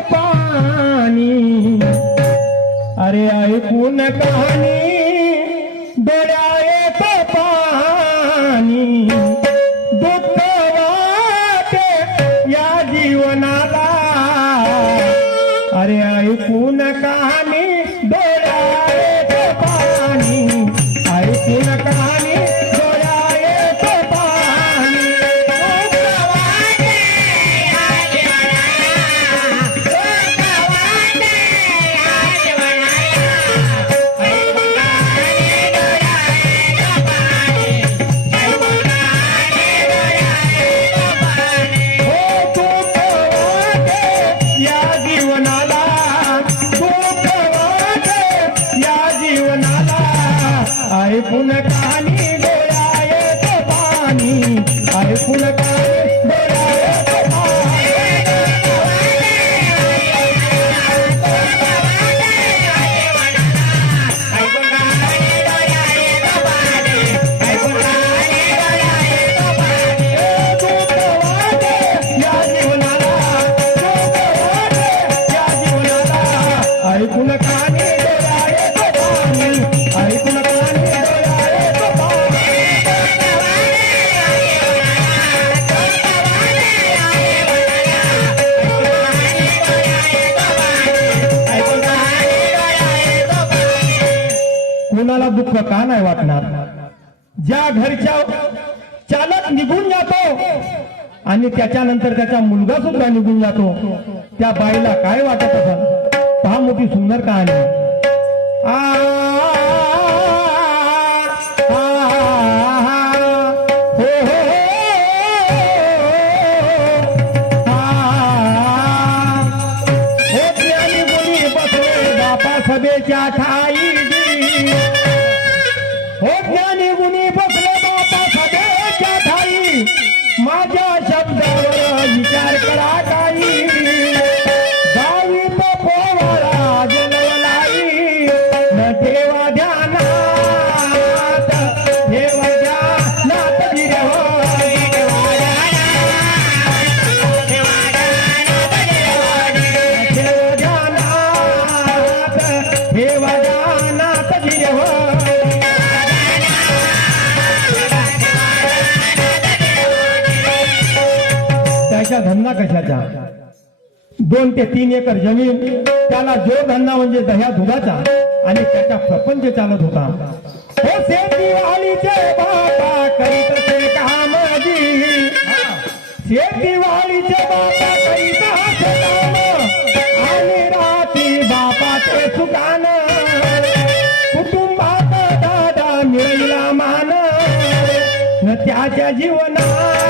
पाणी. अरे ऐकून कहाणी डोळ्या येत पाणी. दुःख वाटे या जीवनाला. अरे ऐकून कहाणी डोळ्या येत पाणी. ऐकून Una casa. दुःख का नाही वाटणार? ज्या घरच्या चालक निघून जातो आणि त्याच्यानंतर त्याचा मुलगा सुद्धा निघून जातो त्या बाईला काय वाटत असेल? पहा मोठी सुंदर कहाणी. आ, आ, धंदा दोन ते तीन एकर जमीन त्याला जो धंदा म्हणजे दह्या दुधाचा आणि त्याचा प्रपंच चालत होता. हो शेतीवाडीचे बाबा करीत असे कामजी शेतीवाडीचे बाबा करीत असे काम. आणि रात्री बापा सुकान कुटुंबात दादा मिळला मान. न त्याच्या जीवनात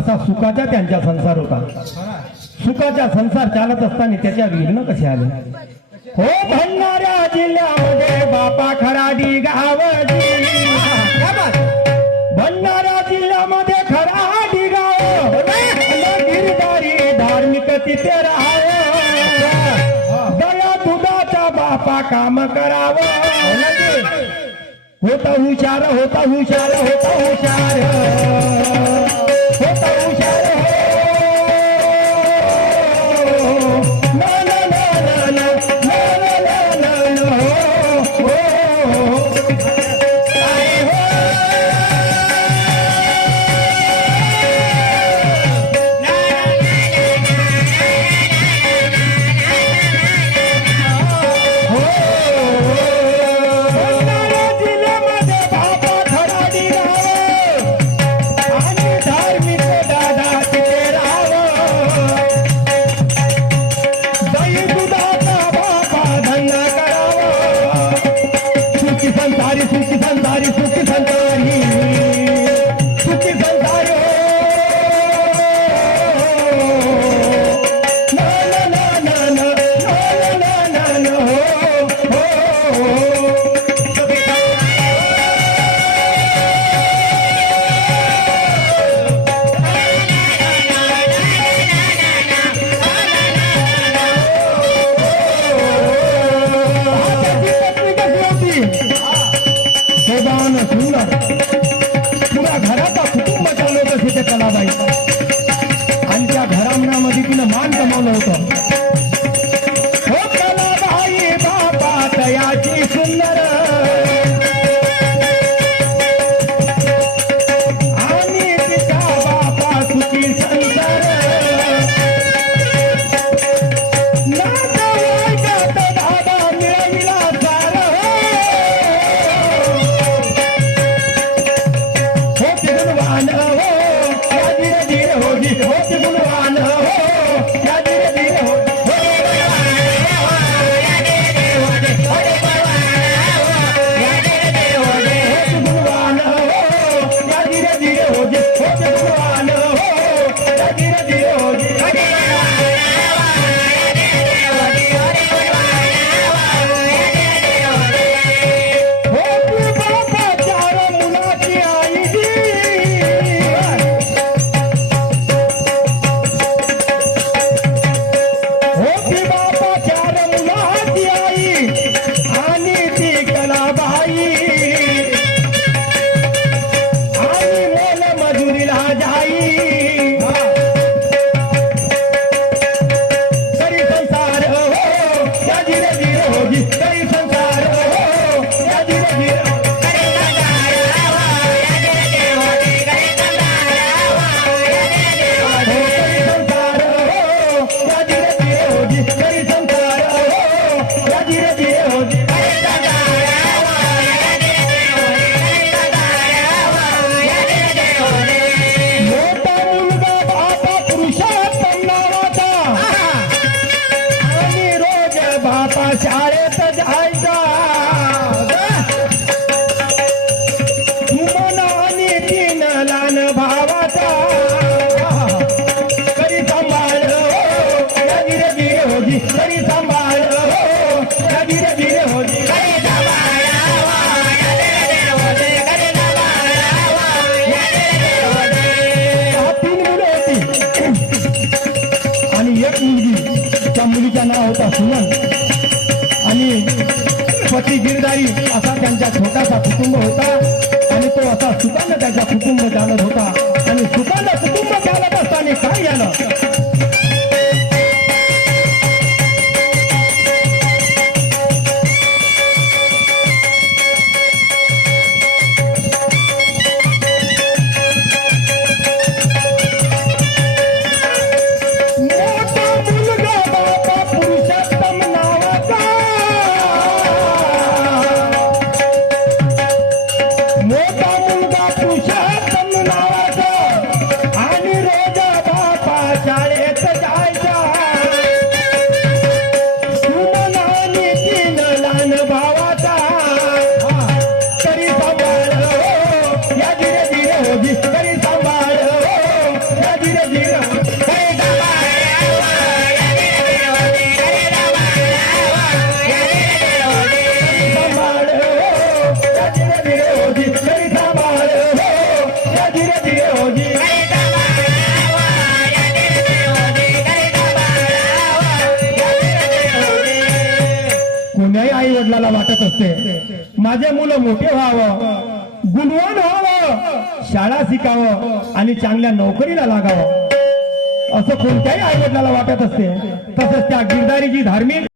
असा सुखाचा त्यांचा संसार होता. सुखाचा संसार चालत असताना त्याच्या विघ्न कसे आले? हो भंडाऱ्या जिल्ह्यामध्ये बापा खराडी गाव भंडारा जिल्ह्यामध्ये खराडी गाव. गिरदारी धार्मिक तिथे राहावं. दया दुधाचा बापा काम करावं. होता हुशार होता हुशार होता हुशार. here. त्या मुलीचं नाव होता सुमन आणि पती गिरदारी असा त्यांचा छोटासा कुटुंब होता आणि तो असा सुतांना त्यांचा कुटुंब जाणत होता. आणि सुतांना कुटुंब जाणत असताना काय झालं? Never मला वाटत असते. माझे मुलं मोठे व्हावं गुणवान व्हावं शाळा शिकावं आणि चांगल्या नोकरीला लागावं. असं कोणत्याही आईवडिलाला वाटत असते. तसंच त्या गिरदारीची धार्मिक